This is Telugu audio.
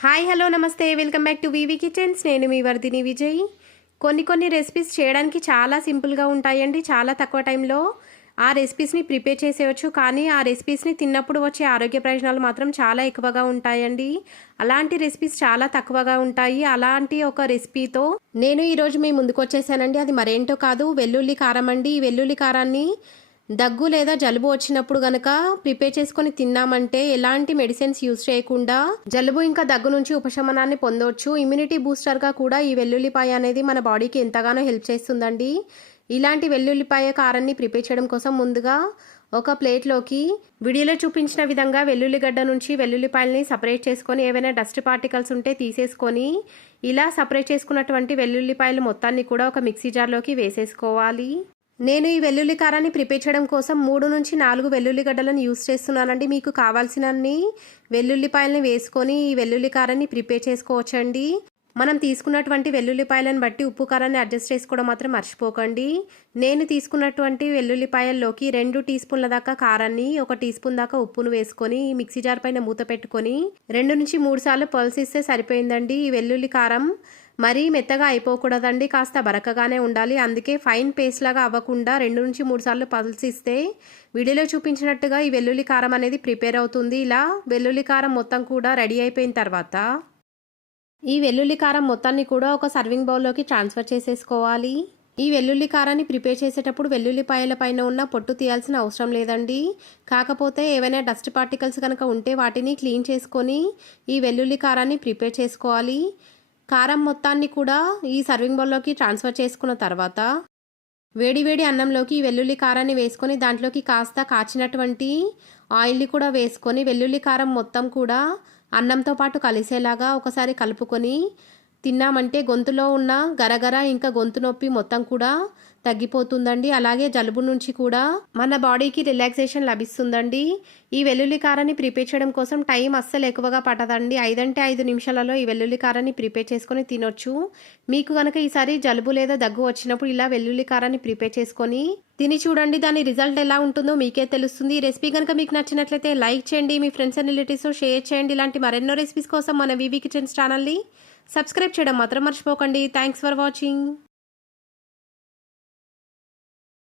హాయ్ హలో నమస్తే welcome back to V V kitchens. నేను మీ వర్ధిని విజయ్. కొన్ని రెసిపీస్ చేయడానికి చాలా సింపుల్గా ఉంటాయండి. చాలా తక్కువ టైంలో ఆ రెసిపీస్ని ప్రిపేర్ చేసేయచ్చు. కానీ ఆ రెసిపీస్ని తిన్నప్పుడు వచ్చే ఆరోగ్య ప్రయోజనాలు మాత్రం చాలా ఎక్కువగా ఉంటాయండి. అలాంటి రెసిపీస్ చాలా తక్కువగా ఉంటాయి. అలాంటి ఒక రెసిపీతో నేను ఈరోజు మీ ముందుకు వచ్చేసానండి. అది మరేంటో కాదు, వెల్లుల్లి కారం అండి. ఈ వెల్లుల్లి కారాన్ని దగ్గు లేదా జలుబు వచ్చినప్పుడు గనక ప్రిపేర్ చేసుకొని తిన్నామంటే ఎలాంటి మెడిసిన్స్ యూజ్ చేయకుండా జలుబు ఇంకా దగ్గు నుంచి ఉపశమనాన్ని పొందవచ్చు. ఇమ్యూనిటీ బూస్టర్గా కూడా ఈ వెల్లుల్లిపాయ అనేది మన బాడీకి ఎంతగానో హెల్ప్ చేస్తుందండి. ఇలాంటి వెల్లుల్లిపాయ కారాన్ని ప్రిపేర్ చేయడం కోసం ముందుగా ఒక ప్లేట్లోకి వీడియోలో చూపించిన విధంగా వెల్లుల్లిగడ్డ నుంచి వెల్లుల్లిపాయలని సపరేట్ చేసుకొని ఏవైనా డస్ట్ పార్టికల్స్ ఉంటే తీసేసుకొని ఇలా సపరేట్ చేసుకున్నటువంటి వెల్లుల్లిపాయలు మొత్తాన్ని కూడా ఒక మిక్సీ జార్లోకి వేసేసుకోవాలి. నేను ఈ వెల్లుల్లి కారాన్ని ప్రిపేర్ చేయడం కోసం 3 నుంచి 4 వెల్లుల్లిగడ్డలను యూస్ చేస్తున్నానండి. మీకు కావాల్సినన్ని వెల్లుల్లిపాయలని వేసుకొని ఈ వెల్లుల్లి కారాన్ని ప్రిపేర్ చేసుకోవచ్చండి. మనం తీసుకున్నటువంటి వెల్లుల్లిపాయలను బట్టి ఉప్పు కారాన్ని అడ్జస్ట్ చేసుకోవడం మాత్రం మర్చిపోకండి. నేను తీసుకున్నటువంటి వెల్లుల్లిపాయల్లోకి 2 టీ స్పూన్ల దాకా కారాన్ని, 1 టీ స్పూన్ దాకా ఉప్పును వేసుకొని మిక్సీ జార్ పైన మూత పెట్టుకొని 2 నుంచి 3 సార్లు పల్సిస్తే సరిపోయిందండి. ఈ వెల్లుల్లి కారం మరీ మెత్తగా అయిపోకూడదండి, కాస్త బరకగానే ఉండాలి. అందుకే ఫైన్ పేస్ట్ లాగా అవ్వకుండా 2 నుంచి 3 సార్లు పల్సిస్తే వీడియోలో చూపించినట్టుగా ఈ వెల్లుల్లి కారం అనేది ప్రిపేర్ అవుతుంది. ఇలా వెల్లుల్లి కారం మొత్తం కూడా రెడీ అయిపోయిన తర్వాత ఈ వెల్లుల్లి కారం మొత్తాన్ని కూడా ఒక సర్వింగ్ బౌల్లోకి ట్రాన్స్ఫర్ చేసేసుకోవాలి. ఈ వెల్లుల్లి కారాన్ని ప్రిపేర్ చేసేటప్పుడు వెల్లుల్లిపాయల పైన ఉన్న పొట్టు తీయాల్సిన అవసరం లేదండి. కాకపోతే ఏవైనా డస్ట్ పార్టికల్స్ కనుక ఉంటే వాటిని క్లీన్ చేసుకొని ఈ వెల్లుల్లి కారాన్ని ప్రిపేర్ చేసుకోవాలి. కారం మొత్తాన్ని కూడా ఈ సర్వింగ్ బౌల్లోకి ట్రాన్స్ఫర్ చేసుకున్న తర్వాత వేడి అన్నంలోకి వెల్లుల్లి కారాన్ని వేసుకొని దాంట్లోకి కాస్త కాచినటువంటి ఆయిల్ని కూడా వేసుకొని వెల్లుల్లి కారం మొత్తం కూడా అన్నంతో పాటు కలిసేలాగా ఒకసారి కలుపుకొని తిన్నామంటే గొంతులో ఉన్న గరగర ఇంకా గొంతు నొప్పి మొత్తం కూడా తగ్గిపోతుందండి. అలాగే జలుబు నుంచి కూడా మన బాడీకి రిలాక్సేషన్ లభిస్తుందండి. ఈ వెల్లుల్లి కారాన్ని ప్రిపేర్ చేయడం కోసం టైం అస్సలు ఎక్కువగా పట్టదండి. 5 అంటే 5 నిమిషాలలో ఈ వెల్లుల్లి కారాన్ని ప్రిపేర్ చేసుకొని తినొచ్చు. మీకు కనుక ఈసారి జలుబు లేదా దగ్గు వచ్చినప్పుడు ఇలా వెల్లుల్లి కారాన్ని ప్రిపేర్ చేసుకొని తిని చూడండి. దాని రిజల్ట్ ఎలా ఉంటుందో మీకే తెలుస్తుంది. ఈ రెసిపీ కనుక మీకు నచ్చినట్లయితే లైక్ చేయండి, మీ ఫ్రెండ్స్ అండ్ రిలేటివ్స్తో షేర్ చేయండి. ఇలాంటి మరెన్నో రెసిపీస్ కోసం మన వివి కిచెన్స్ ఛానల్ని సబ్స్క్రైబ్ చేయడం మాత్రం మర్చిపోకండి. Thanks for watching.